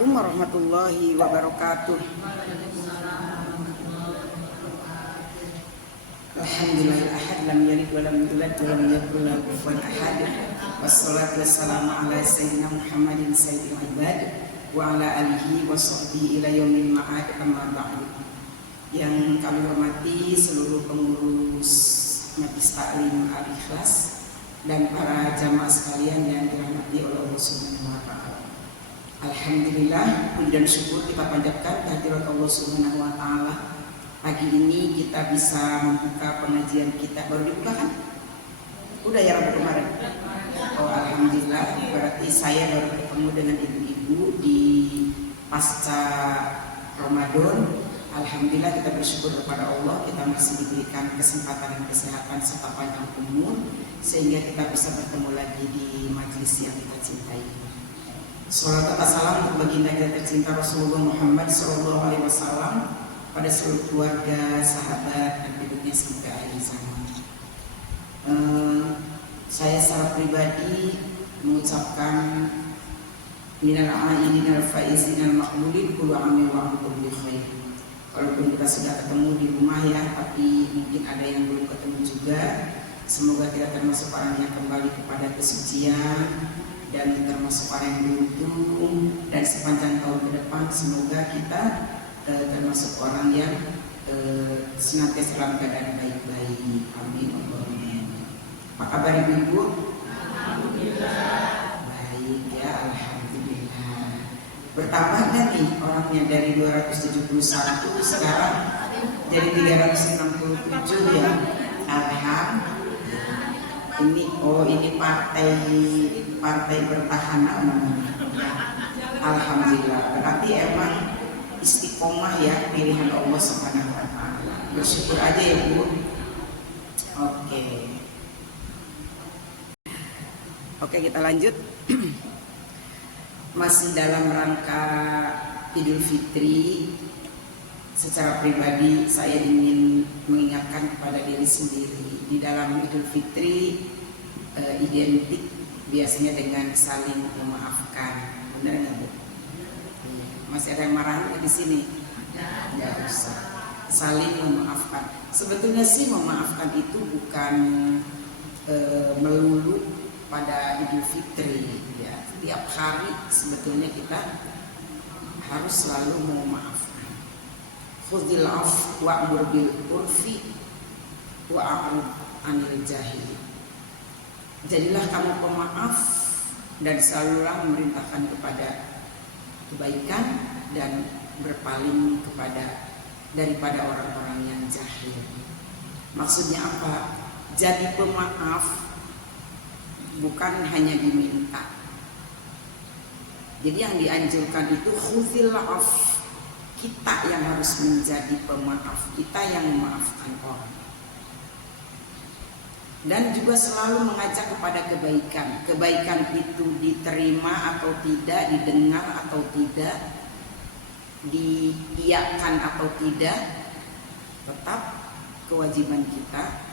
Assalamualaikum warahmatullahi wabarakatuh. Alhamdulillah ahad lam yalid wa lam yulad wa lam yakul lahu kufuwan ahad. Wassalatu wassalamu ala sayyidina Muhammadin sayyidil ibad wa ala alihi wa sahbihi ila yaumil ma'ad, amma ba'du. Yang kami hormati seluruh pengurus Majelis Taklim Al-Ikhlas dan para jamaah sekalian yang dirahmati oleh Allah Subhanahu wa taala. Alhamdulillah, puji dan syukur kita panjatkan kehadirat Allah Subhanahu wa taala. Pagi ini kita bisa membuka pengajian kita. Baru dibuka kan? Udah ya Rabu kemarin? Oh alhamdulillah, berarti saya baru bertemu dengan ibu-ibu di pasca Ramadan. Alhamdulillah kita bersyukur kepada Allah, kita masih diberikan kesempatan dan kesehatan serta panjang umur sehingga kita bisa bertemu lagi di majelis yang kita cintai. Salawat dan salam untuk baginda kita tercinta Rasulullah Muhammad SAW pada seluruh keluarga, sahabat, dan penduduknya sampai akhir zaman. Saya secara pribadi mengucapkan minal aidin wal faizin al maqbulin kullu amin wa antum bi khair. Walaupun kita sudah ketemu di rumah ya, tapi mungkin ada yang belum ketemu juga. Semoga kita termasuk orang yang kembali kepada kesucian dan termasuk orang yang beruntung, dan sepanjang tahun ke depan semoga kita termasuk orang yang senantiasa dalam keadaan baik-baik. Amin. Apa kabar ibu-ibu? Alhamdulillah. Baik ya, alhamdulillah. Bertambah kan nih orangnya dari 271 sekarang jadi 367 ya. Alhamdulillah. Ini partai bertahanan namanya. Alhamdulillah. Berarti emang istiqomah ya pilihan Allah Subhanahu wa taala. Bersyukur aja ya Bu. Oke, kita lanjut. Masih dalam rangka Idul Fitri. Secara pribadi saya ingin mengingatkan kepada diri sendiri, di dalam Idul Fitri identik biasanya dengan saling memaafkan. Benar nggak Bu? Masih ada yang marah di sini? Nggak usah. Saling memaafkan. Sebetulnya sih memaafkan itu bukan melulu pada Idul Fitri. Ya. Tiap hari sebetulnya kita harus selalu memaafkan. Khudhil afwa wa'mur bil urfi wa'rid 'anil jahil. Jadilah kamu pemaaf dan selalulah memerintahkan kepada kebaikan dan berpaling daripada orang-orang yang jahil. Maksudnya apa? Jadi pemaaf bukan hanya diminta. Jadi yang dianjurkan itu khudhil afwa. Kita yang harus menjadi pemaaf, kita yang memaafkan orang. Dan juga selalu mengajak kepada kebaikan. Kebaikan itu diterima atau tidak, didengar atau tidak, diiyakan atau tidak, tetap kewajiban kita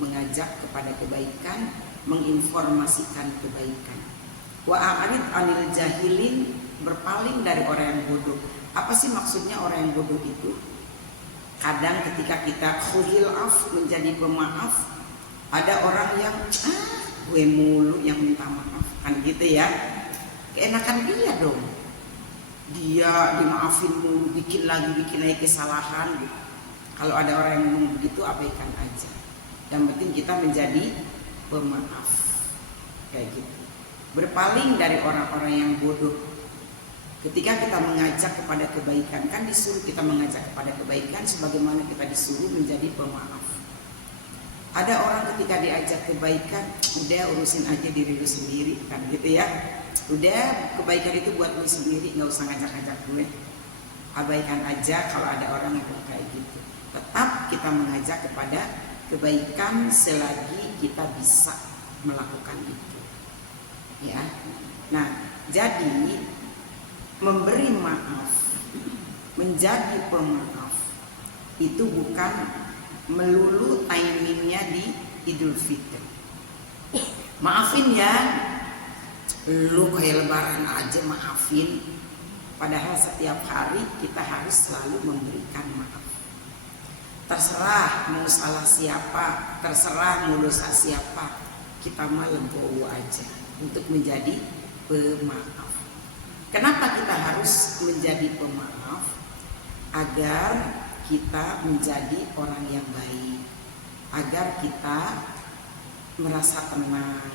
mengajak kepada kebaikan, menginformasikan kebaikan. Wa a'rid 'anil jahilin, berpaling dari orang yang bodoh. Apa sih maksudnya orang yang bodoh itu? Kadang ketika kita khudhil af, menjadi pemaaf, ada orang yang gue mulu yang minta maaf, kan gitu ya. Keenakan dia dong. Dia dimaafin mulu, bikin lagi kesalahan gitu. Kalau ada orang yang ngomong begitu, abaikan aja. Yang penting kita menjadi pemaaf. Kayak gitu. Berpaling dari orang-orang yang bodoh. Ketika kita mengajak kepada kebaikan, kan disuruh kita mengajak kepada kebaikan sebagaimana kita disuruh menjadi pemaaf. Ada orang ketika diajak kebaikan, udah urusin aja diri lu sendiri, kan gitu ya. Udah, kebaikan itu buat lu sendiri, nggak usah ngajak-ngajak gue. Abaikan aja kalau ada orang yang kayak gitu. Tetap kita mengajak kepada kebaikan selagi kita bisa melakukan itu. Ya. Nah, jadi memberi maaf, menjadi pemaaf itu bukan melulu timingnya di Idul Fitri. Maafin ya, lu kayak lebaran aja maafin. Padahal setiap hari kita harus selalu memberikan maaf. Terserah mau salah siapa, terserah mau dosa siapa, kita mah legowo aja untuk menjadi pemaaf. Kenapa kita harus menjadi pemaaf? Agar kita menjadi orang yang baik, agar kita merasa tenang,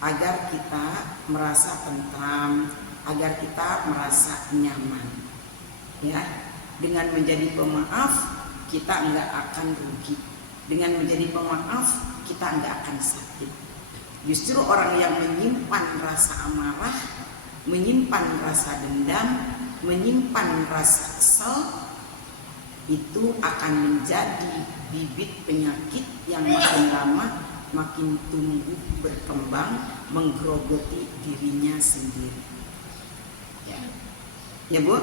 agar kita merasa tentram, agar kita merasa nyaman. Ya, dengan menjadi pemaaf kita enggak akan rugi. Dengan menjadi pemaaf kita enggak akan sakit. Justru orang yang menyimpan rasa amarah, menyimpan rasa dendam, menyimpan rasa kesal, itu akan menjadi bibit penyakit yang makin lama makin tumbuh berkembang, menggerogoti dirinya sendiri. Ya Bu,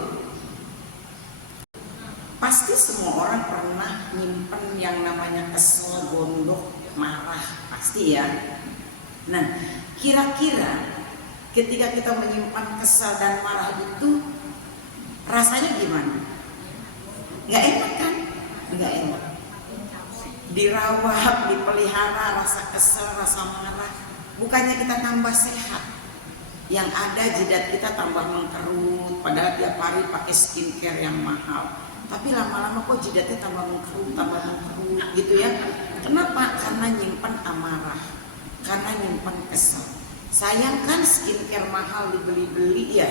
pasti semua orang pernah nyimpen yang namanya kesel, gondok, marah, pasti ya. Nah, kira-kira ketika kita menyimpan kesal dan marah itu rasanya gimana? Nggak enak kan? Nggak enak. Dirawat, dipelihara rasa kesel, rasa marah, bukannya kita tambah sehat. Yang ada jidat kita tambah mengkerut, padahal tiap hari pakai skincare yang mahal. Tapi lama-lama kok jidatnya tambah mengkerut gitu ya. Kenapa? Karena nyimpan amarah, karena nyimpan kesel. Sayang kan skincare mahal dibeli-beli ya.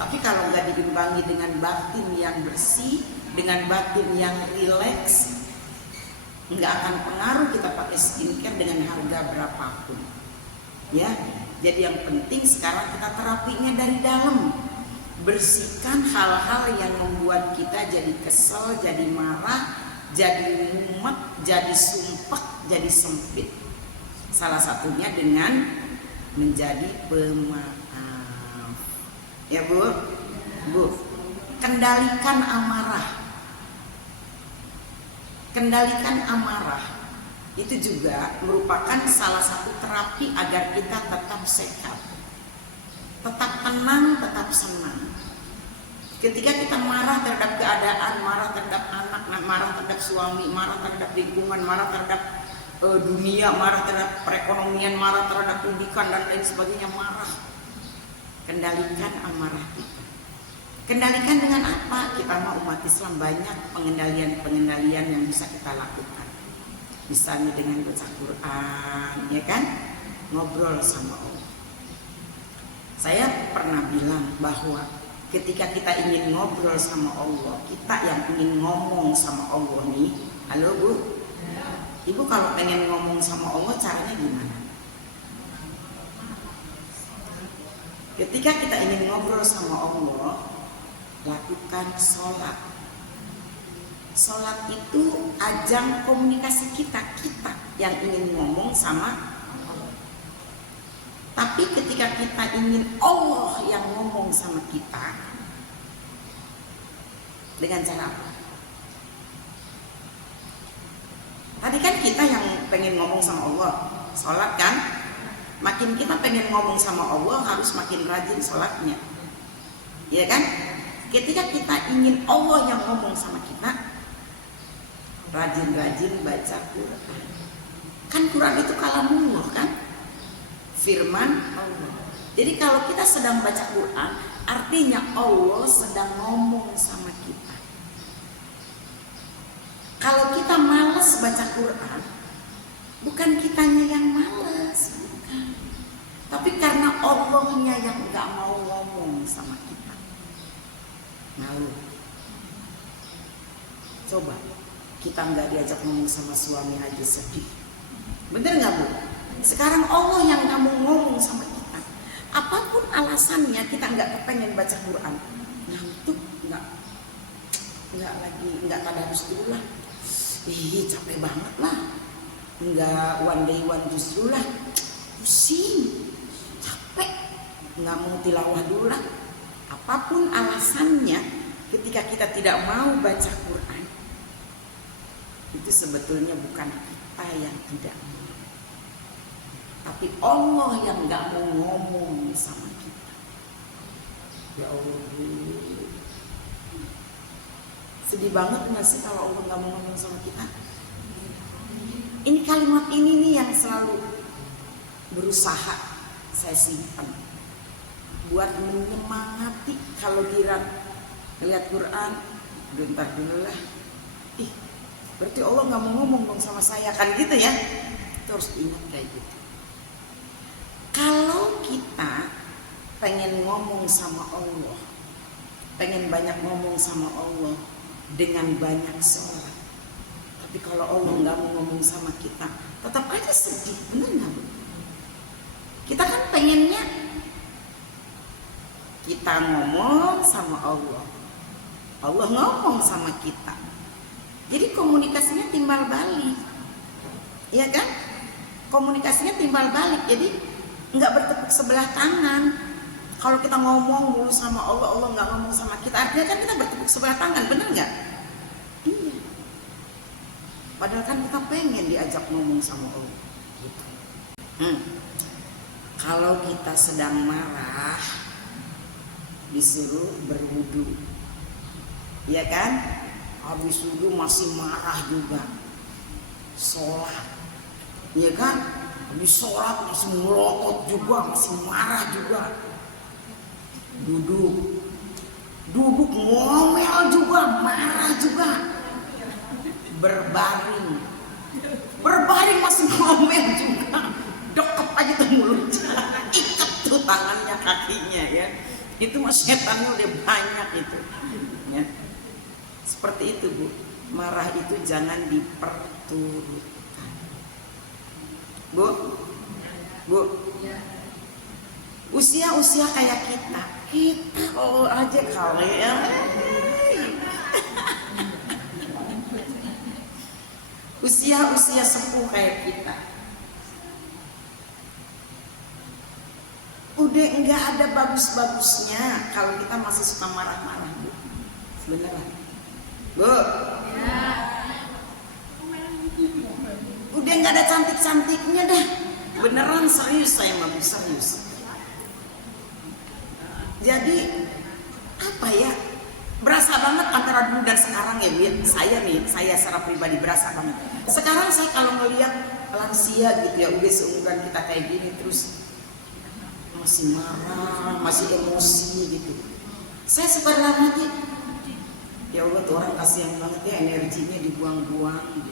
Tapi kalau nggak diimbangi dengan batin yang bersih, dengan batin yang rileks, nggak akan pengaruh kita pakai skincare dengan harga berapapun. Ya, jadi yang penting sekarang kita terapinya dari dalam. Bersihkan hal-hal yang membuat kita jadi kesel, jadi marah, jadi mumet, jadi sumpek, jadi sempit. Salah satunya dengan menjadi pemaaf. Ya Bu, kendalikan amarah. Kendalikan amarah itu juga merupakan salah satu terapi agar kita tetap sehat, tetap tenang, tetap senang. Ketika kita marah terhadap keadaan, marah terhadap anak, marah terhadap suami, marah terhadap lingkungan, marah terhadap dunia, marah terhadap perekonomian, marah terhadap pendidikan dan lain sebagainya, marah. Kendalikan amarah kita. Kendalikan dengan apa? Kita mau umat Islam banyak pengendalian yang bisa kita lakukan. Misalnya dengan baca Quran, ya kan? Ngobrol sama Allah. Saya pernah bilang bahwa ketika kita ingin ngobrol sama Allah, kita yang ingin ngomong sama Allah nih. Halo Bu? Ibu kalau pengen ngomong sama Allah caranya gimana? Ketika kita ingin ngobrol sama Allah, lakukan sholat. Sholat itu ajang komunikasi kita yang ingin ngomong sama Allah. Tapi ketika kita ingin Allah yang ngomong sama kita, dengan cara apa? Tadi kan kita yang pengen ngomong sama Allah, sholat kan? Makin kita pengen ngomong sama Allah harus makin rajin sholatnya, ya kan? Ketika kita ingin Allah yang ngomong sama kita, rajin-rajin baca Quran. Kan Quran itu kalamullah kan? Firman Allah. Jadi kalau kita sedang baca Quran, artinya Allah sedang ngomong sama kita. Kalau kita malas baca Quran, bukan kitanya yang malas, bukan. Tapi karena Allahnya yang gak mau ngomong sama kita. Malu. Coba kita nggak diajak ngomong sama suami aja sedih. Bener nggak Bu? Sekarang Allah yang nggak mau ngomong sama kita. Apapun alasannya kita nggak kepengen baca Quran. Ngantuk nggak tadarus dulu lah. Capek banget lah. Nggak one day one juice dulu lah. Pusing, capek, nggak mau tilawah dulu lah. Apapun alasannya, ketika kita tidak mau baca Quran, itu sebetulnya bukan kita yang tidak mau, tapi Allah yang nggak mau ngomong sama kita. Ya Allah, Sedih banget nggak sih kalau Allah nggak mau ngomong sama kita? Ini kalimat ini nih yang selalu berusaha saya simpan buat menyemangati kalau lihat Quran. Bentar dulu lah, berarti Allah nggak mau ngomong dong sama saya kan gitu ya. Terus ingat kayak gitu. Kalau kita pengen ngomong sama Allah, pengen banyak ngomong sama Allah dengan banyak sholat, tapi kalau Allah nggak mau ngomong sama kita, tetap aja sedih, bener nggak Bu? Kita kan pengennya kita ngomong sama Allah, Allah ngomong sama kita. Jadi komunikasinya timbal balik, ya kan? Komunikasinya timbal balik, jadi nggak bertepuk sebelah tangan. Kalau kita ngomong mulu sama Allah, Allah nggak ngomong sama kita, artinya kan kita bertepuk sebelah tangan, bener nggak? Iya. Padahal kan kita pengen diajak ngomong sama Allah. Gitu. Kalau kita sedang marah, disuruh berwudu, ya kan? Habis wudu masih marah juga, sholat, ya kan? Habis sholat masih melotot juga, masih marah juga. Duduk ngomel juga, marah juga. Berbaring masih ngomel juga. Dokep aja tuh mulutnya, ikat tuh tangannya, kakinya ya. Itu mah setannya udah banyak itu ya. Seperti itu Bu, marah itu jangan diperturutkan. Bu usia kayak kita oh aja kali ya. Usia sepuh kayak kita udah nggak ada bagus-bagusnya kalau kita masih suka marah-marah Bu. Beneran Bu ya. Udah nggak ada cantik-cantiknya dah, beneran, serius saya mah Bu, serius. Jadi apa ya, berasa banget antara dulu dan sekarang ya Bu. Saya secara pribadi berasa banget. Sekarang saya kalau ngelihat lansia gitu ya, udah seumuran kita kayak gini terus masih marah, masih emosi gitu, saya suka dalam hati, ya Allah tuh orang kasihan banget ya, energinya dibuang-buang gitu.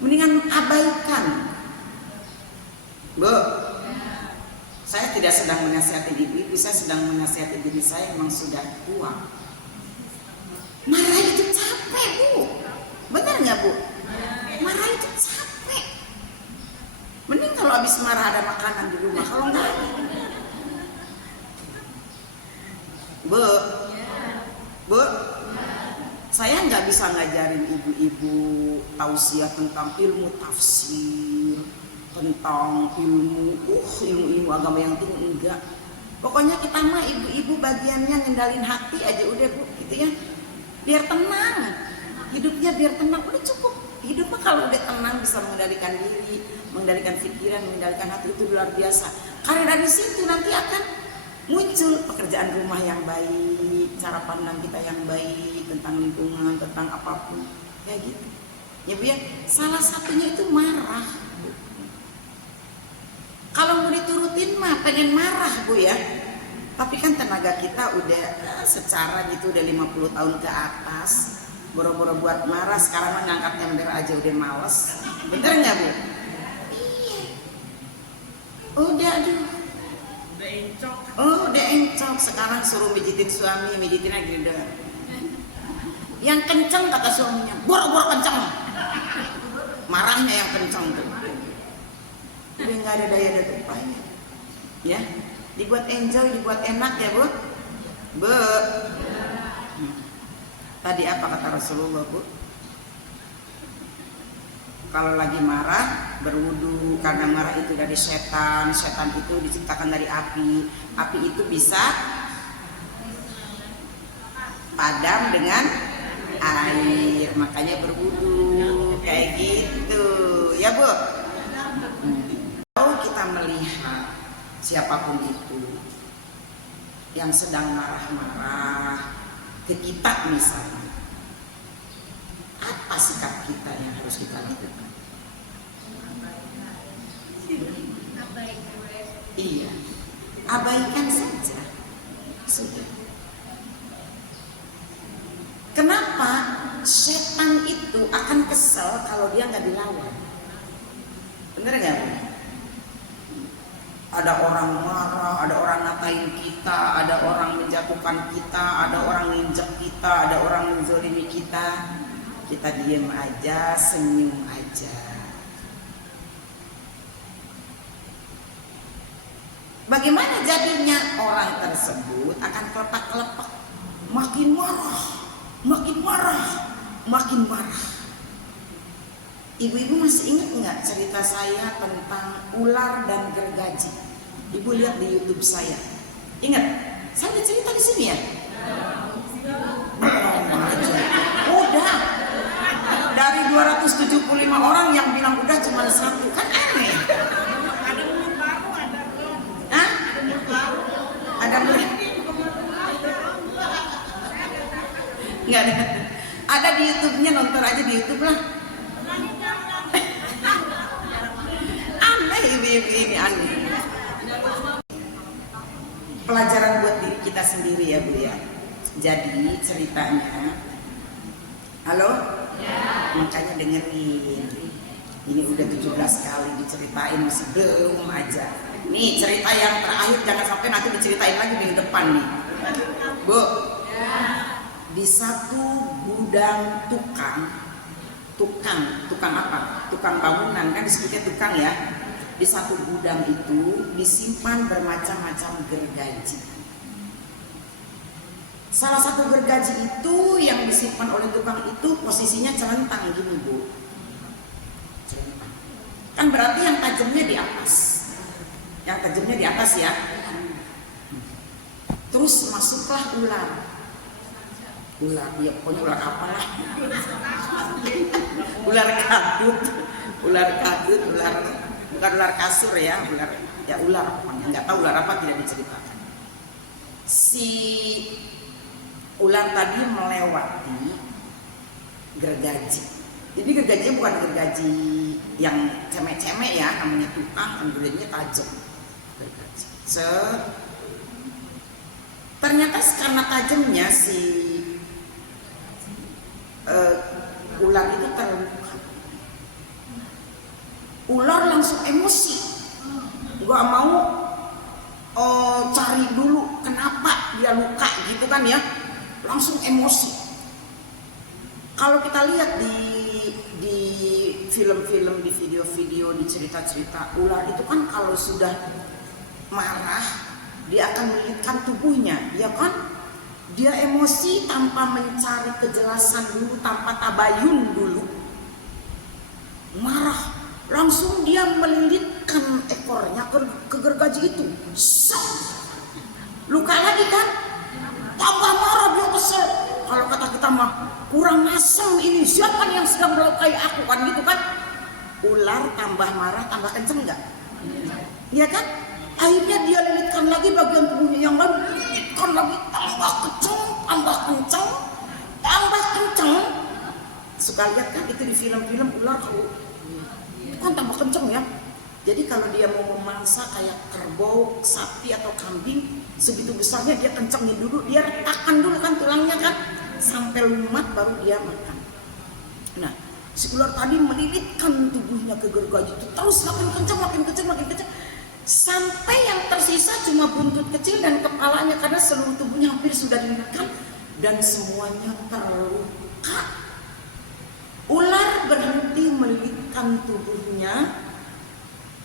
Mendingan abaikan Bu. Saya tidak sedang menasihati ibu-ibu, saya sedang menasihati diri saya, memang sudah tua. Marah itu capek Bu, benar nggak Bu? Marah itu capek. Mending kalau habis marah ada makanan di rumah, kalau enggak Bu, saya nggak bisa ngajarin ibu-ibu tausiah tentang ilmu tafsir, tentang ilmu agama yang tinggi, enggak. Pokoknya kita mah ibu-ibu bagiannya ngendalin hati aja udah Bu, gitu ya. Biar tenang, hidupnya biar tenang, udah cukup. Hidup mah kalau udah tenang bisa mengendalikan diri, mengendalikan pikiran, mengendalikan hati, itu luar biasa. Karena dari situ nanti akan muncul pekerjaan rumah yang baik, cara pandang kita yang baik tentang lingkungan, tentang apapun, kayak gitu. Ya Bu ya, salah satunya itu marah. Kalau mau diturutin mah pengen marah Bu ya. Tapi kan tenaga kita udah secara gitu udah 50 tahun ke atas. Boro-boro buat marah, sekarang mah ngangkat ember aja udah males. Bener nggak Bu? Iya. Udah encok. Udah encok. Sekarang suruh mijitin suami, mijitin aja udah. Yang kenceng kata suaminya, boro-boro kenceng. Marahnya yang kenceng tuh. Udah nggak ada daya dan upaya. Ya, dibuat enjoy, dibuat enak ya Bu. Tadi apa kata Rasulullah Bu? Kalau lagi marah berwudu, karena marah itu dari setan. Setan itu diciptakan dari api. Api itu bisa padam dengan air, makanya berwudu kayak gitu ya Bu. Kalau kita melihat siapapun itu yang sedang marah-marah, ke kita misalnya, apa sikap kita yang harus kita lakukan? Iya, abaikan saja. Sudah. Kenapa setan itu akan kesel kalau dia nggak dilawan? Bener nggak? Ada orang marah, ada orang ngatain kita, ada orang menjatuhkan kita, ada orang nginjek kita, ada orang menzolimi kita. Kita diem aja, senyum aja. Bagaimana jadinya? Orang tersebut akan kelepak-kelepak, makin marah, makin marah, makin marah. Ibu-ibu masih ingat nggak cerita saya tentang ular dan gergaji? Ibu lihat di YouTube saya. Ingat? Saya ada cerita di sini ya? Udah. Dari 275 orang yang bilang udah cuma satu, kan aneh. Hah? Ada nggak ada? Ada di YouTube-nya, nonton aja di YouTube lah. Aneh ibu-ibu ini, aneh. Pelajaran buat diri kita sendiri ya Bu ya. Jadi ceritanya, halo? Ya. Makanya dengerin. Ini udah 17 kali diceritain, masih belum aja. Nih cerita yang terakhir, jangan sampai nanti diceritain lagi di depan nih. Bu, ya. Di satu gudang tukang apa? Tukang bangunan, kan disebutnya tukang ya. Di satu gudang itu disimpan bermacam-macam gergaji. Salah satu gergaji itu yang disimpan oleh tukang itu posisinya celentang gini Bu. Celentang. Kan berarti yang tajamnya di atas. Yang tajamnya di atas ya. Terus masuklah ular. Ular, ya pokoknya ular apalah. Ular kadut, ular kadut, bukan ular kasur ya, ular apa? Nggak tahu ular apa, tidak diceritakan. Si ular tadi melewati gergaji. Jadi gergajinya bukan gergaji yang cemek-cemek ya, namanya tukang, gergajinya tajam. Gergaji. Ternyata karena tajamnya si ular itu terluka. Ular langsung emosi, gak mau cari dulu kenapa dia luka gitu kan ya, langsung emosi. Kalau kita lihat di film-film, di video-video, di cerita-cerita, ular itu kan kalau sudah marah dia akan melilitkan tubuhnya, ya kan? Dia emosi tanpa mencari kejelasan dulu, tanpa tabayun dulu, marah. Langsung dia melilitkan ekornya ke gergaji itu. Luka lagi kan? Tambah marah, dia kesel. Kalau kata kita mah, kurang asem ini, siapa yang sedang melukai aku kan gitu kan? Ular tambah marah, tambah kenceng enggak? Iya kan? Akhirnya dia lilitkan lagi bagian tubuhnya yang lain, lilitkan lagi, tambah kenceng, tambah kenceng, tambah kenceng. Suka lihat kan itu di film-film ular kan tambah kenceng ya. Jadi kalau dia mau memangsa kayak kerbau, sapi atau kambing, segitu besarnya dia kencengin dulu, dia retakan dulu kan tulangnya kan, sampai lumat baru dia makan. Nah, si ular tadi melilitkan tubuhnya ke gergaji itu terus makin kenceng, sampai yang tersisa cuma buntut kecil dan kepalanya karena seluruh tubuhnya hampir sudah dililitkan dan semuanya terluka. Ular berhenti melilitkan tubuhnya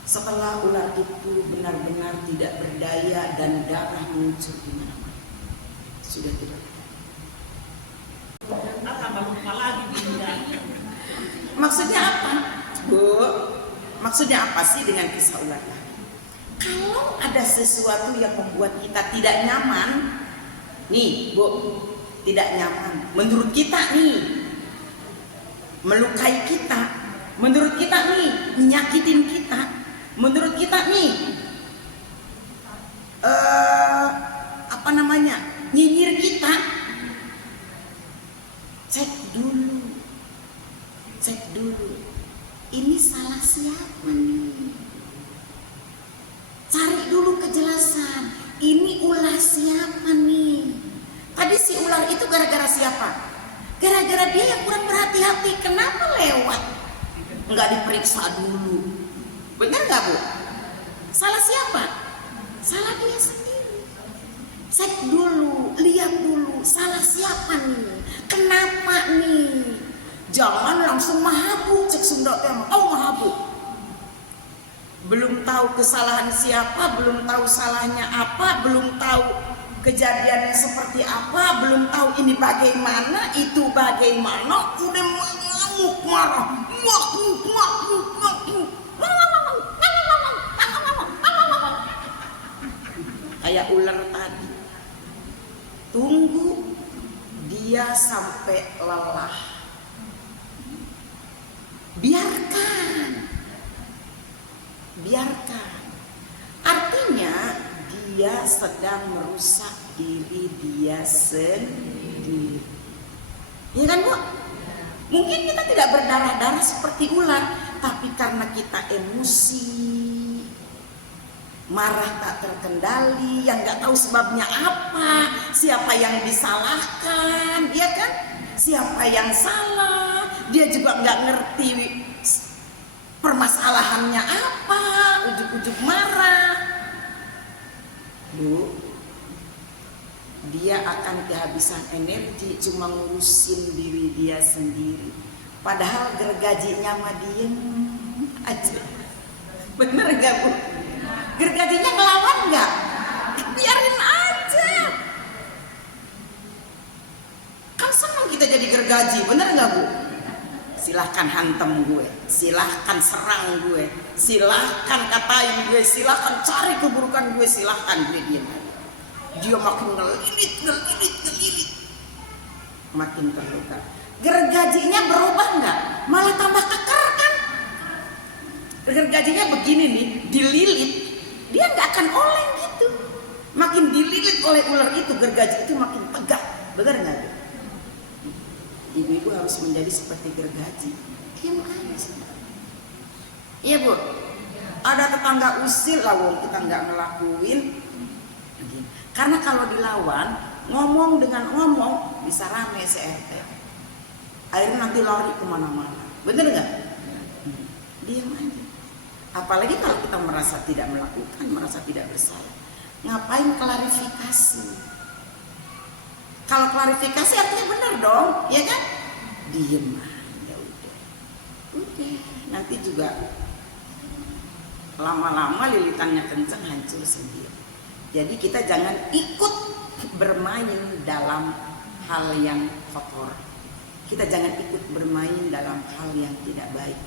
setelah ular itu benar-benar tidak berdaya dan darah muncul di mana-mana. Sudah tidak. Maksudnya apa, Bu? Maksudnya apa sih dengan kisah ular tadi? Kalau ada sesuatu yang membuat kita tidak nyaman, nih Bu, tidak nyaman. Menurut kita nih, melukai kita, menurut kita nih, menyakitin kita, menurut kita nih, nyinyir kita, Cek dulu. Cek dulu. Ini salah siapa nih? Cari dulu kejelasan. Ini ulah siapa nih? Tadi si ular itu gara-gara siapa? Gara-gara dia yang kurang berhati-hati. Kenapa lewat? Nggak diperiksa dulu. Benar nggak, Bu? Salah siapa? Salah dia sendiri. Cek dulu, lihat dulu. Salah siapa nih? Kenapa nih? Jangan langsung mahabuk. Cek Sunda tema. Oh, mahabuk. Belum tahu kesalahan siapa, belum tahu salahnya apa, belum tahu kejadiannya seperti apa, belum tahu ini bagaimana, itu bagaimana, udah mengamuk marah, kayak ular tadi. Tunggu dia sampai lelah, biarkan. Artinya dia sedang merusak diri dia sendiri. Ya kan, Bu? Mungkin kita tidak berdarah-darah seperti ular, tapi karena kita emosi, marah tak terkendali, yang nggak tahu sebabnya apa, siapa yang disalahkan, ya kan? Siapa yang salah, dia juga nggak ngerti permasalahannya apa, ujuk-ujuk marah. Bu, dia akan kehabisan energi cuma ngurusin diri dia sendiri. Padahal gergajinya mah diem aja. Bener gak, Bu? Gergajinya ngelawan gak? Biarin aja. Kan senang kita jadi gergaji, bener gak, Bu? Silahkan hantem gue, silahkan serang gue, silahkan katain gue, silahkan cari keburukan gue, silahkan gue diam. Dia makin ngelilit, makin terluka. Gergajinya berubah nggak? Malah tambah keker kan? Gergajinya begini nih, dililit, dia nggak akan oleng gitu. Makin dililit oleh ular itu, gergaji itu makin tegak, benar nggak? Ibu-ibu harus menjadi seperti gergaji. Diam aja. Iya, Bu. Ada tetangga usil lah, wong kita nggak ngelakuin. Karena kalau dilawan, ngomong dengan ngomong bisa rame CRT. Akhirnya nanti lari kemana-mana. Bener nggak? Diam aja. Apalagi kalau kita merasa tidak melakukan, merasa tidak bersalah. Ngapain klarifikasi? Kalau klarifikasi artinya benar dong, ya kan? Diem aja udah. Nanti juga lama-lama lilitannya kencang hancur sendiri. Jadi kita jangan ikut bermain dalam hal yang kotor. Kita jangan ikut bermain dalam hal yang tidak baik.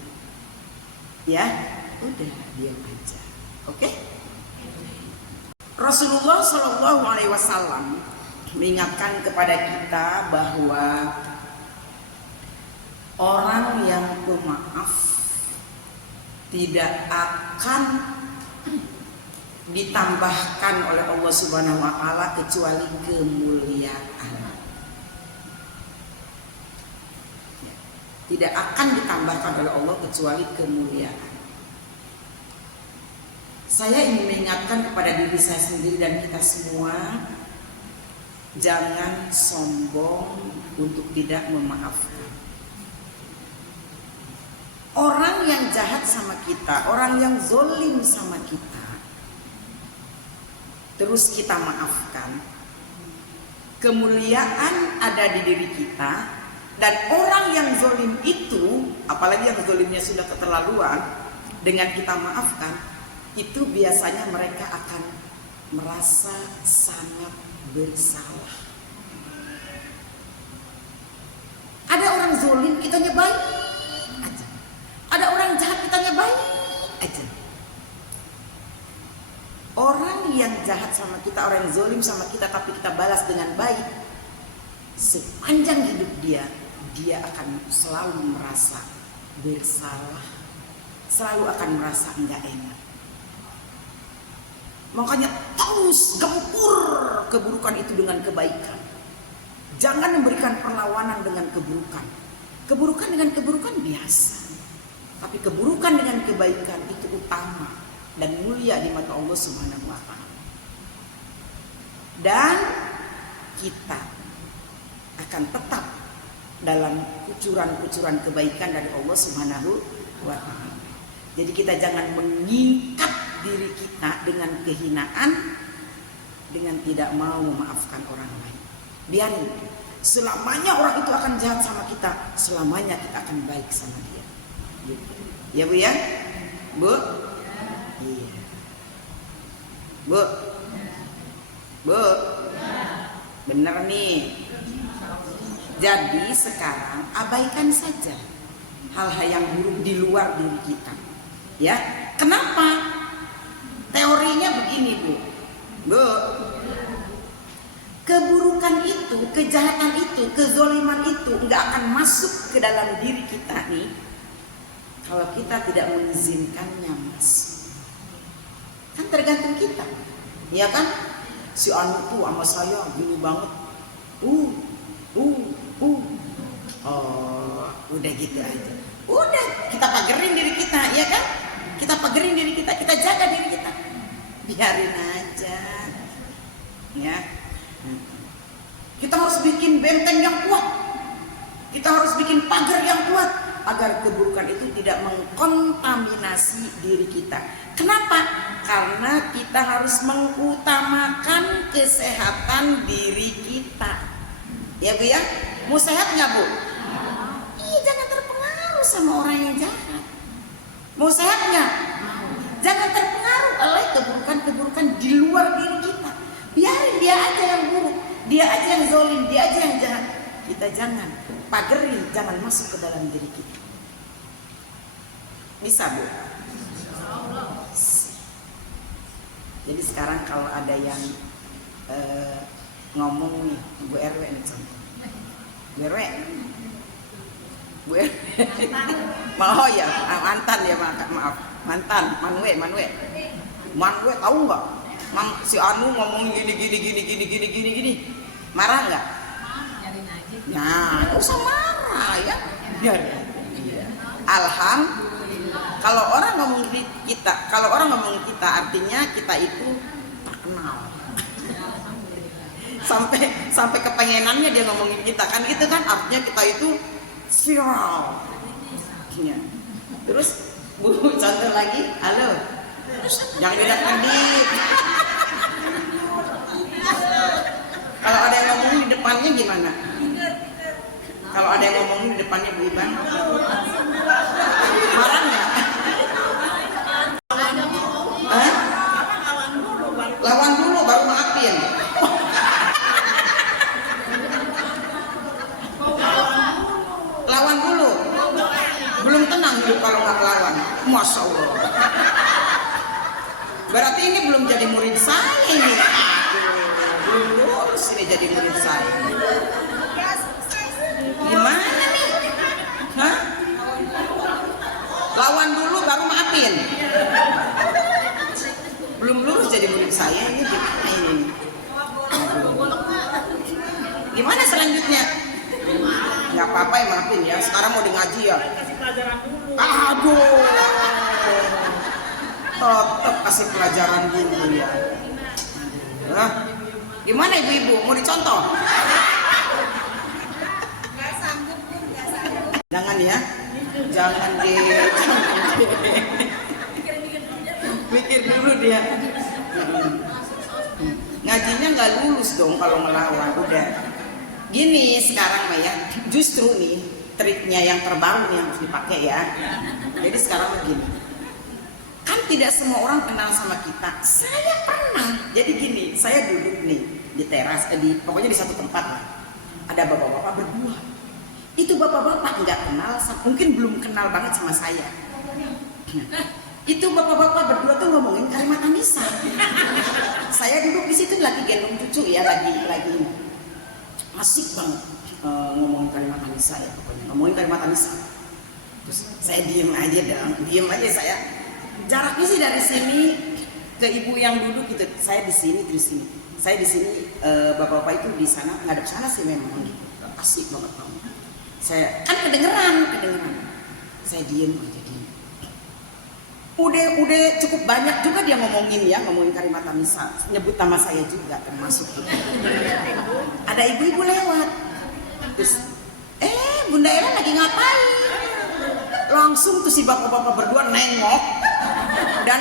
Ya, udah diam aja. Oke? Rasulullah SAW mengingatkan kepada kita bahwa orang yang pemaaf tidak akan ditambahkan oleh Allah Subhanahu wa taala kecuali kemuliaan. Tidak akan ditambahkan oleh Allah kecuali kemuliaan. Saya ingin mengingatkan kepada diri saya sendiri dan kita semua, jangan sombong untuk tidak memaafkan. Orang yang jahat sama kita, orang yang zolim sama kita, terus kita maafkan, kemuliaan ada di diri kita. Dan orang yang zolim itu, apalagi yang zolimnya sudah keterlaluan, dengan kita maafkan, itu biasanya mereka akan merasa sangat bersalah. Ada orang zolim, kitanya baik aja. Ada orang jahat, kitanya baik aja. Orang yang jahat sama kita, orang yang zolim sama kita, tapi kita balas dengan baik, sepanjang hidup dia akan selalu merasa bersalah, selalu akan merasa enggak enak. Makanya terus gempur keburukan itu dengan kebaikan. Jangan memberikan perlawanan dengan keburukan. Keburukan dengan keburukan biasa. Tapi keburukan dengan kebaikan itu utama dan mulia di mata Allah Subhanahu wa taala. Dan kita akan tetap dalam kucuran-kucuran kebaikan dari Allah Subhanahu wa taala. Jadi kita jangan mengikat diri kita dengan kehinaan, dengan tidak mau memaafkan orang lain. Biarin, selamanya orang itu akan jahat sama kita, selamanya kita akan baik sama dia. Gitu. Ya Bu ya? Bu? Iya. Bu? Bu? Bener nih. Jadi sekarang abaikan saja hal-hal yang buruk di luar diri kita. Ya, kenapa? Teorinya begini Bu. Bu, keburukan itu, kejahatan itu, kezoliman itu nggak akan masuk ke dalam diri kita nih kalau kita tidak mengizinkannya masuk. Kan tergantung kita, ya kan? Si anu tuh sama saya gini banget, oh, udah gitu aja. Udah, kita pagerin diri kita, ya kan? Kita pagerin diri kita, kita jaga diri kita. Biarin aja. Ya. Kita harus bikin benteng yang kuat. Kita harus bikin pagar yang kuat agar keburukan itu tidak mengkontaminasi diri kita. Kenapa? Karena kita harus mengutamakan kesehatan diri kita. Ya Bu ya? Mau sehat nggak Bu? Iya, jangan terpengaruh sama orang yang jahat. Mau sehat nggak? Jangan terpengaruh oleh keburukan-keburukan di luar diri kita. Biarin dia aja yang buruk, dia aja yang zolim, dia aja yang jahat. Kita jangan pagerin, jangan masuk ke dalam diri kita. Bisa Bu? Jadi sekarang kalau ada yang ngomong nih, Bu RW nih contoh. Bu RW, Bu RW, mau ya, mantan ya, maaf, mantan, Manwe tahu nggak? Si Anu ngomong gini, marah nggak? Nah, nggak usah marah ya, biar. Kalau orang ngomong kita, artinya kita itu terkenal. Sampai kepengenannya dia ngomongin kita kan, gitu kan, artinya kita itu viral. Ya. Terus Bu, contoh lagi, halo, jangan didatang di. Kalau ada yang ngomongin di depannya gimana? Kalau ada yang ngomongin di depannya Bu Iban, marah nggak? Lawan dulu baru maafin. Lawan dulu. Belum tenang hidup kalau nggak lawan. Masya Allah. Berarti ini belum jadi murid saya ini. Belum lulus ini jadi murid saya. Gimana nih? Hah? Lawan dulu baru maafin. Belum lulus jadi murid saya ini gimana ini? Gimana selanjutnya? Nggak apa-apa ya, maafin ya. Sekarang mau di ngaji ya. Aduh. Tetap kasih pelajaran dulu ya. Nah, gimana ibu-ibu? Mau dicontoh? Nggak sanggup. Jangan ya. Jangan deh. Mikir dulu dia. Ngajinya nggak lulus dong kalau ngelawan. Udah. Gini sekarang Maya, justru nih triknya yang terbaru nih yang harus dipakai ya. Jadi sekarang begini, kan tidak semua orang kenal sama kita. Saya pernah. Jadi gini, saya duduk nih di teras, pokoknya di satu tempat lah. Ada bapak-bapak berdua. Itu bapak-bapak nggak kenal, mungkin belum kenal banget sama saya. Itu bapak-bapak berdua tuh ngomongin Kalimat Nisa. Saya duduk di situ lagi gendong cucu ya, lagi asik banget ngomongin Kalimat Nisa ya, pokoknya ngomongin Kalimat Nisa. Terus saya diem aja saya. Jaraknya sih dari sini ke ibu yang duduk gitu, saya di sini terus sini. Saya di sini bapak-bapak itu di sana ngadep sana sih memang gitu. Asik banget kamu. Saya kan kedengeran. Saya diem aja diem. Udah cukup banyak juga dia ngomongin Karimata Nisa, nyebut nama saya juga termasuk. Ada ibu-ibu lewat. Terus Bunda Ella lagi ngapain? Langsung tuh si bapak-bapak berdua nengok dan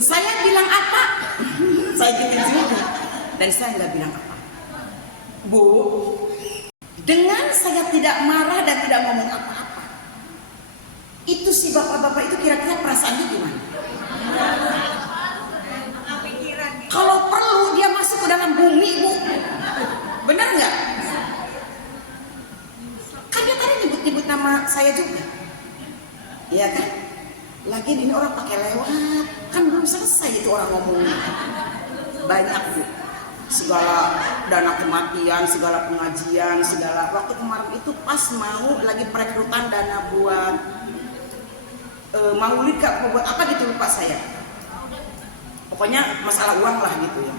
saya bilang apa? Saya gitu dan saya nggak bilang apa. Bu, dengan saya tidak marah dan tidak ngomong apa-apa, itu si bapak-bapak itu kira-kira perasaannya gimana? Kalau perlu dia masuk ke dalam bumi, Bu. Benar nggak? Kan dia tadi nyebut nama saya juga, ya kan? Lagi ini orang pakai lewat, kan belum selesai itu orang ngomongnya. Banyak Bu, segala dana kematian, segala pengajian, segala. Waktu kemarin itu pas mau lagi perekrutan dana buat maulid buat apa gitu lupa saya. Pokoknya masalah uang lah gitu ya.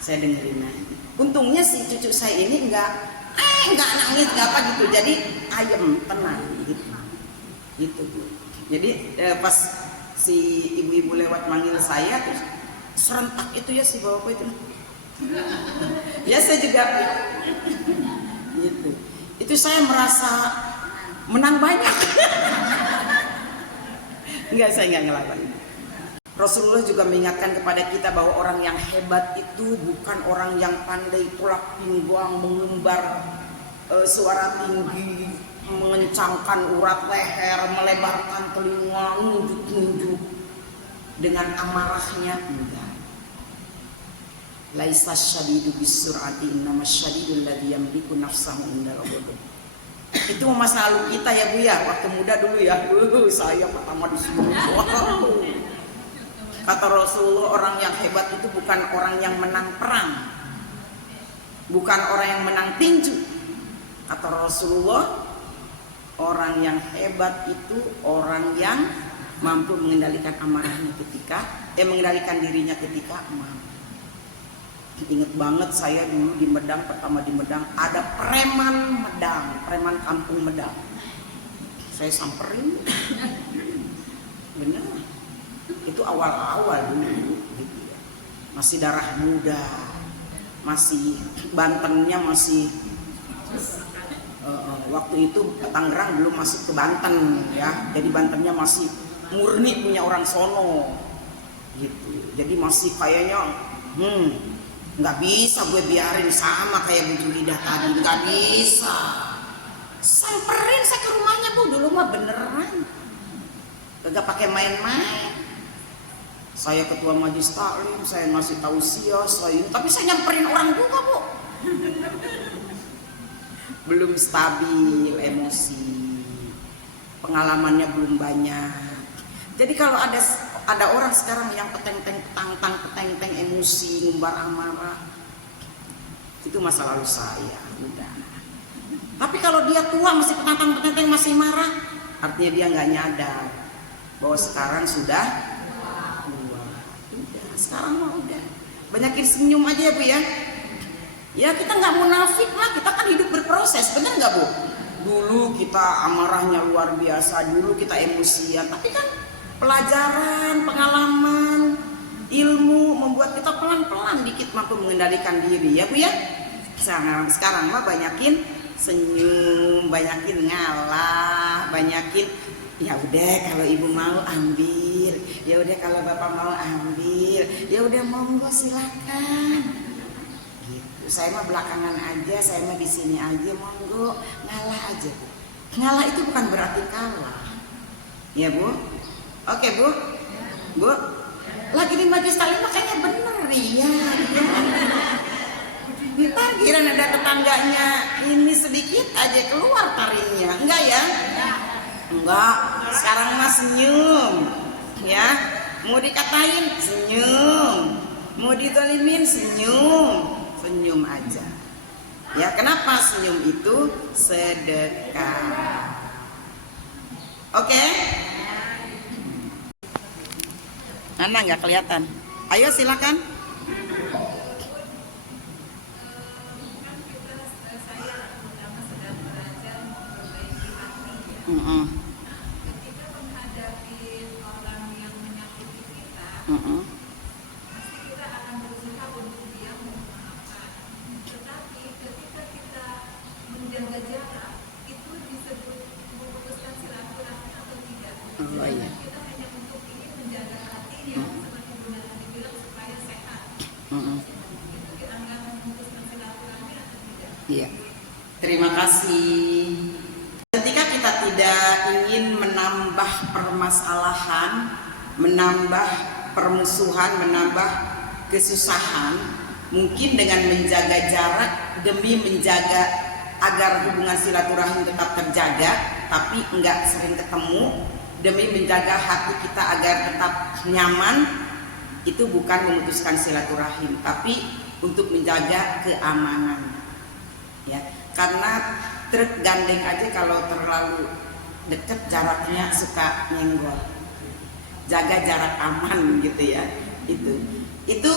Saya dengerin aja. Untungnya si cucu saya ini nggak nangis nggak apa gitu, jadi ayem tenang gitu. Gitu Bu. Jadi pas si ibu-ibu lewat manggil saya terus serentak itu ya si bapak itu. Ya saya juga gitu. Itu saya merasa menang banyak. Saya nggak ngelakuin. Rasulullah juga mengingatkan kepada kita bahwa orang yang hebat itu bukan orang yang pandai pulak pinggang, mengumbar suara tinggi, mengencangkan urat leher, melebarkan telinga, nunjuk-nunjuk dengan amarahnya. Enggak. Laisa syadidu bisur'ati innamas syadidul ladzi yamliku nafsahu indal ghadab. Itu masa lalu kita ya Bu ya, waktu muda dulu ya. Saya pertama di sini. Wow. Kata Rasulullah, orang yang hebat itu bukan orang yang menang perang, bukan orang yang menang tinju. Kata Rasulullah, orang yang hebat itu orang yang mampu mengendalikan amarahnya mengendalikan dirinya ketika mampu. Ingat banget saya dulu di Medang, pertama di Medang ada preman Medang, preman kampung Medang. Saya samperin, bener. Itu awal-awal dulu gitu ya. Masih darah muda, masih Bantennya masih waktu itu Tangerang belum masuk ke Banten ya, jadi Bantennya masih murni punya orang sono gitu. Jadi masih kayaknya nggak bisa gue biarin sama kayak Bu Julidah tadi, nggak bisa. Samperin saya ke rumahnya Bu, dulu mah beneran, kagak pakai main-main. Saya ketua majelis taklim, saya ngasih tausiah, tapi saya nyamperin orang juga Bu. Belum stabil emosi, pengalamannya belum banyak. Jadi kalau ada orang sekarang yang peteng-teng emosi, ngumbar amarah, itu masa lalu saya, udah. Tapi kalau dia tua masih peteng-teng masih marah, artinya dia nggak nyadar bahwa sekarang sudah. Sekarang mah udah banyakin senyum aja ya Bu ya. Ya kita nggak munafik lah, kita kan hidup berproses, bener nggak Bu? Dulu kita amarahnya luar biasa, dulu kita emosian, tapi kan pelajaran, pengalaman, ilmu membuat kita pelan-pelan dikit mampu mengendalikan diri ya Bu ya. Sekarang mah banyakin senyum, banyakin ngalah, banyakin ya udah kalau ibu mau ambil, ya udah kalau bapak mau ambil, ya udah monggo silakan. Gitu. Saya mah belakangan aja, saya mah di sini aja, monggo ngalah aja Bu. Ngalah itu bukan berarti kalah, ya Bu. Oke Bu, Bu. Lagi di majelis taklim makanya bener ya. Ntar kirain ada tetangganya ini sedikit aja keluar taringnya, enggak ya? Enggak, sekarang mah senyum ya. Mau dikatain senyum, mau ditolimin senyum, senyum aja ya. Kenapa? Senyum itu sedekah. Oke? Mana nggak kelihatan? Ayo silakan. Ketika menghadapi orang yang menyakiti kita, pasti kita akan berusaha untuk dia memaafkan. Tetapi ketika kita menjaga jarak, itu disebut memutuskan silaturahmi atau tidak? Oh, iya. Kita hanya untuk ingin menjaga hatinya, seperti Bunda tadi bilang, supaya sehat. Itu dianggap memutuskan silaturahmi atau tidak? Iya. Terima kasih. Ketika kita tidak ingin menambah permasalahan, menambah permusuhan, menambah kesusahan, mungkin dengan menjaga jarak demi menjaga agar hubungan silaturahim tetap terjaga, tapi enggak sering ketemu, demi menjaga hati kita agar tetap nyaman, itu bukan memutuskan silaturahim, tapi untuk menjaga keamanan. Ya, karena truk gandeng aja kalau terlalu deket jaraknya suka nyenggol. Jaga jarak aman gitu ya. Itu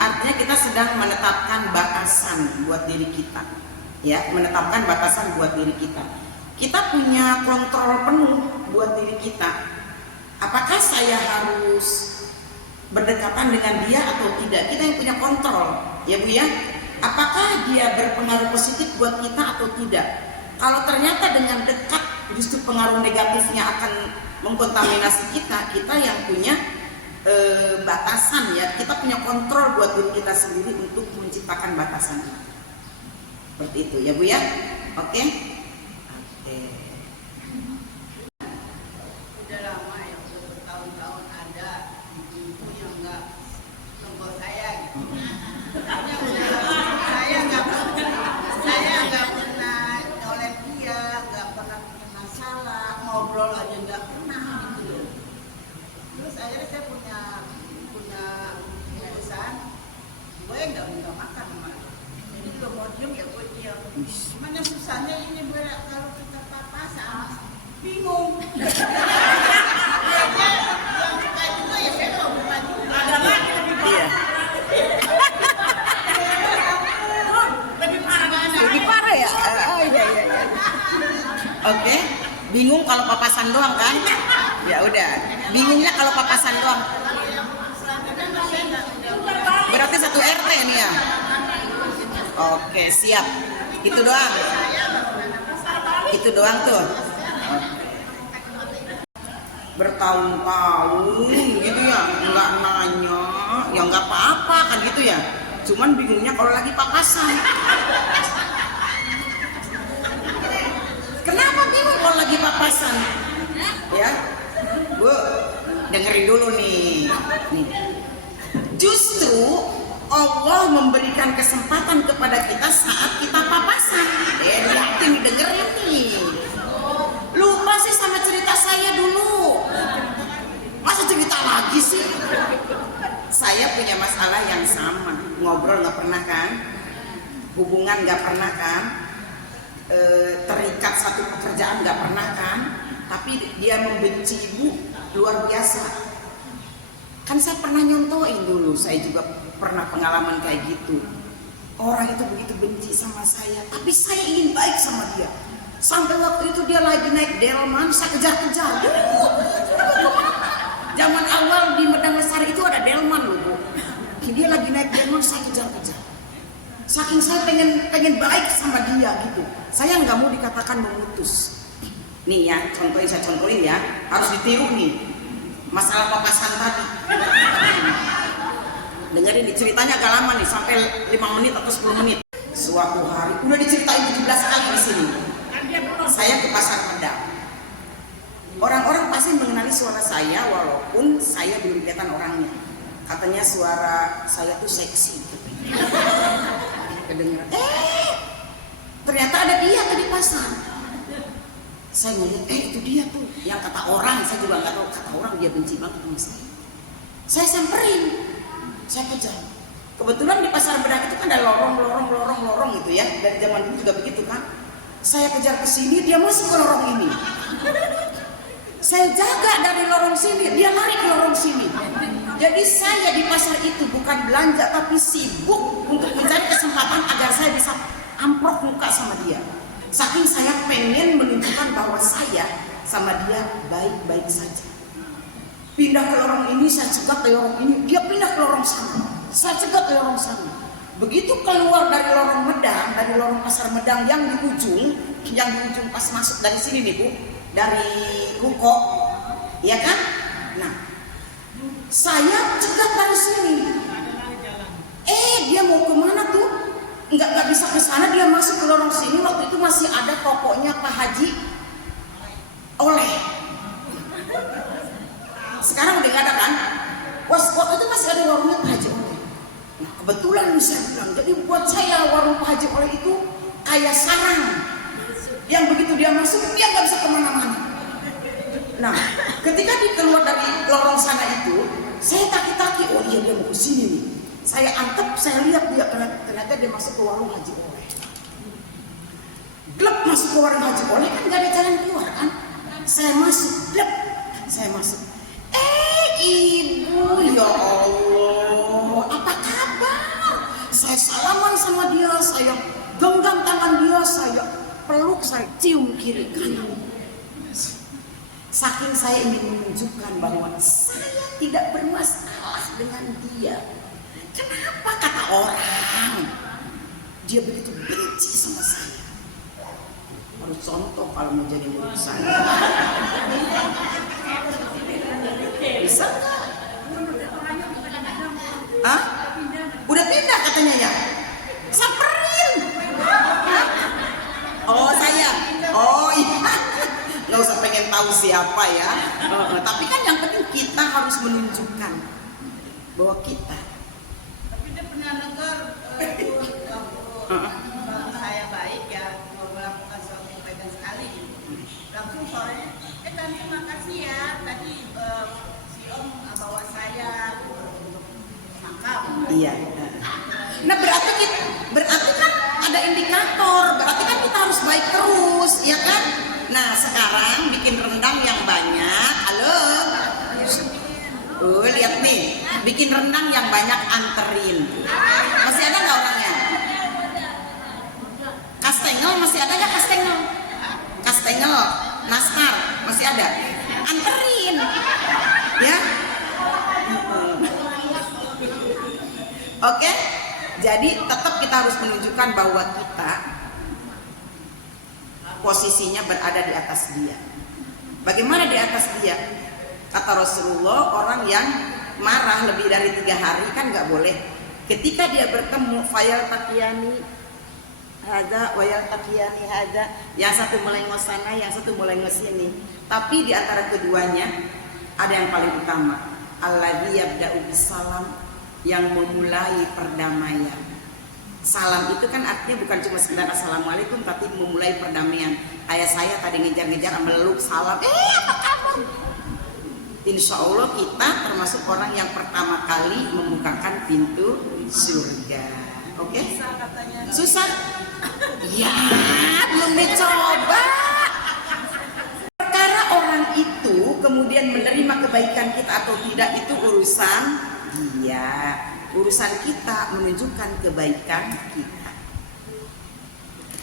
artinya kita sedang menetapkan batasan buat diri kita. Ya, menetapkan batasan buat diri kita. Kita punya kontrol penuh buat diri kita. Apakah saya harus berdekatan dengan dia atau tidak? Kita yang punya kontrol, ya Bu ya. Apakah dia berpengaruh positif buat kita atau tidak? Kalau ternyata dengan dekat justru pengaruh negatifnya akan mengkontaminasi kita, kita yang punya batasan ya, kita punya kontrol buat diri kita sendiri untuk menciptakan batasan itu. Seperti itu ya Bu ya. Oke. Udah lama ya, udah bertahun-tahun ada ibu yang nggak nonton saya gitu. Saya nggak pernah nyolek dia, nggak pernah punya masalah, ngobrol aja nggak pernah gitu loh. Terus akhirnya saya punya keputusan, gue nggak minta makan sama dia. Jadi kalau mau diem ya gue diam. Gimana susahnya ini gue kalau kita papasan, bingung. Yang kayak gitu ya saya mau buka juga. Iya. Lebih parah ya? Iya. Oke. Bingung kalau papasan doang kan? Ya udah. Bingungnya kalau papasan doang. Berarti satu RT nih ya? Oke, siap. Itu doang. Itu doang tuh. Bertahun-tahun gitu ya, nggak nanya, ya nggak apa-apa kan gitu ya. Cuman bingungnya kalau lagi papasan. Kenapa bingung kalau lagi papasan? Ya, Bu, dengerin dulu nih. Justru Allah memberikan kesempatan kepada kita saat kita papasan. Lihatin, dengerin nih. Lupa sih sama cerita saya dulu. Masa cerita lagi sih? Saya punya masalah yang sama. Ngobrol nggak pernah kan? Hubungan nggak pernah kan? Terikat satu pekerjaan nggak pernah kan? Tapi dia membenci ibu luar biasa. Kan saya pernah nyontoin dulu. Saya juga pernah pengalaman kayak gitu. Orang itu begitu benci sama saya, tapi saya ingin baik sama dia. Sampai waktu itu dia lagi naik delman, saya kejar-kejar. Zaman awal di Medang Lestari itu ada delman loh Bu. Dia lagi naik delman, saya kejar-kejar. Saking saya pengen baik sama dia gitu. Saya nggak mau dikatakan memutus. Nih ya, saya contohin ya, harus ditiru nih. Masalah papasan tadi. Dengerin nih, ceritanya agak lama nih, sampai 5 menit atau 10 menit. Suatu hari, udah diceritain 17 kali di sini. Saya ke pasar Medang. Orang-orang pasti mengenali suara saya walaupun saya belum kelihatan orangnya. Katanya suara saya tuh seksi. Kedengeran. Ternyata ada dia tuh di pasar. Saya ngeliat, itu dia tuh. Yang kata orang, saya juga nggak tahu kata orang, dia benci banget sama saya. Saya samperin, saya kejar. Kebetulan di pasar Medang itu kan ada lorong gitu ya. Dari zaman dulu juga begitu kan. Saya kejar ke sini, dia masih ke lorong ini. Saya jaga dari lorong sini, dia lari ke lorong sini. Jadi saya di pasar itu bukan belanja tapi sibuk untuk mencari kesempatan agar saya bisa amprok muka sama dia. Saking saya pengen menunjukkan bahwa saya sama dia baik-baik saja. Pindah ke lorong ini, saya cegat ke lorong ini, dia pindah ke lorong sana, saya cegat ke lorong sana. Begitu keluar dari lorong Medang, dari lorong pasar Medang yang di ujung pas masuk dari sini nih Bu, dari Ruko, ya kan? Nah, saya cegat dari sini. Dia mau kemana tuh? Nggak bisa ke sana, dia masuk ke lorong sini. Waktu itu masih ada tokonya Pak Haji Oleh. Sekarang udah gak ada kan? Waktu itu masih ada warungnya Pak Haji Oleh. Nah kebetulan saya bilang, jadi buat saya warung Pak Haji Oleh itu kayak sarang. Yang begitu dia masuk, dia gak bisa kemana-mana. Nah ketika dia keluar dari lorong sana itu, saya taki-taki, oh iya dia mau kesini nih. Saya antep, saya lihat dia, ternyata dia masuk ke warung Haji Oleh. Glep masuk ke warung Haji Oleh kan gak ada jalan keluar kan? Saya masuk, glep, saya masuk. Ibu, ya Allah, apa kabar? Saya salaman sama dia, saya genggam tangan dia, saya peluk, saya cium kiri kanan. Saking saya ingin menunjukkan bahwa saya tidak bermasalah dengan dia. Kenapa kata orang dia begitu benci sama saya? Harus contoh kalau mau jadi urusan. Bisa nggak? Hah? Udah pindah katanya ya? Samperin. Oh saya. Oh iya. Nggak usah pengen tahu siapa ya. Tapi kan yang penting kita harus menunjukkan bahwa kita. Tapi dia pernah negur kalau saya baik ya, mau melakukan suatu kebaikan sekali. Langsung sorenya, tadi makasih ya, tadi si Om bawa saya untuk makam. Iya. Nah berarti kan ada indikator, berarti kan kita harus baik terus, ya kan? Nah sekarang bikin rendang yang banyak, halo. Lihat nih, bikin rendang yang banyak anterin. Masih ada nggak orangnya? Kastengel masih ada nggak kastengel? Kastengel, nastar masih ada. Anterin, ya. Oke, jadi tetap kita harus menunjukkan bahwa kita posisinya berada di atas dia. Bagaimana di atas dia? Kata Rasulullah, orang yang marah lebih dari 3 hari kan nggak boleh. Ketika dia bertemu, fayal takiyani hada, wayal takiyani hada, yang satu melengos sana, yang satu melengos sini. Tapi di antara keduanya ada yang paling utama, alladzi yabda'u bisalam, yang memulai perdamaian. Salam itu kan artinya bukan cuma sekedar assalamualaikum, tapi memulai perdamaian. Kayak saya tadi ngejar-ngejar meluk salam, apa kabar? Insya Allah kita termasuk orang yang pertama kali membukakan pintu surga. Oke? Susah katanya. Susah? Ya, belum dicoba. Perkara orang itu kemudian menerima kebaikan kita atau tidak itu urusan dia. Urusan kita menunjukkan kebaikan kita.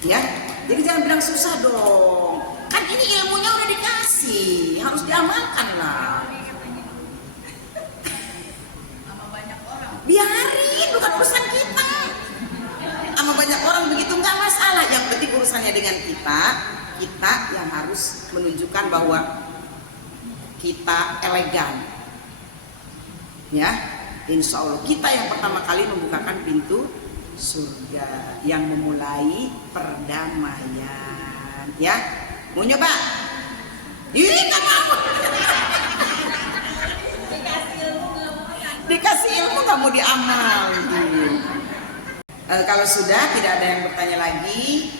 Ya, jadi jangan bilang susah dong. Kan ini ilmunya udah dikasih, harus diamalkan lah. Sama banyak orang. Biarin, bukan urusan kita. Sama banyak orang begitu nggak masalah. Yang penting urusannya dengan kita yang harus menunjukkan bahwa kita elegan. Ya, insya Allah kita yang pertama kali membukakan pintu surga, yang memulai perdamaian. Ya, mau nyoba? Ih, nggak mau. Dikasih ilmu nggak mau diamal. Kalau sudah tidak ada yang bertanya lagi,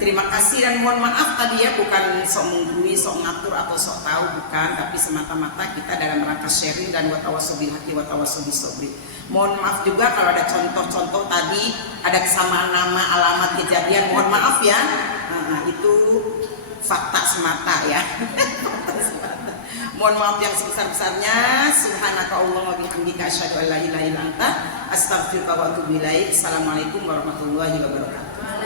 terima kasih dan mohon maaf tadi ya, bukan sok menggurui, sok ngatur atau sok tahu, bukan, tapi semata-mata kita dalam rangka sharing dan watawassobil haqi watawassobil sobri. Mohon maaf juga kalau ada contoh-contoh tadi ada kesamaan nama, alamat, kejadian, mohon maaf ya. Itu fakta semata ya. Mohon maaf yang sebesar-besarnya. Subhanaka Allahumma wa bihamdika asyhadu an la ilaha illa anta astaghfiruka wa atubu ilaik. Assalamualaikum warahmatullahi wabarakatuh.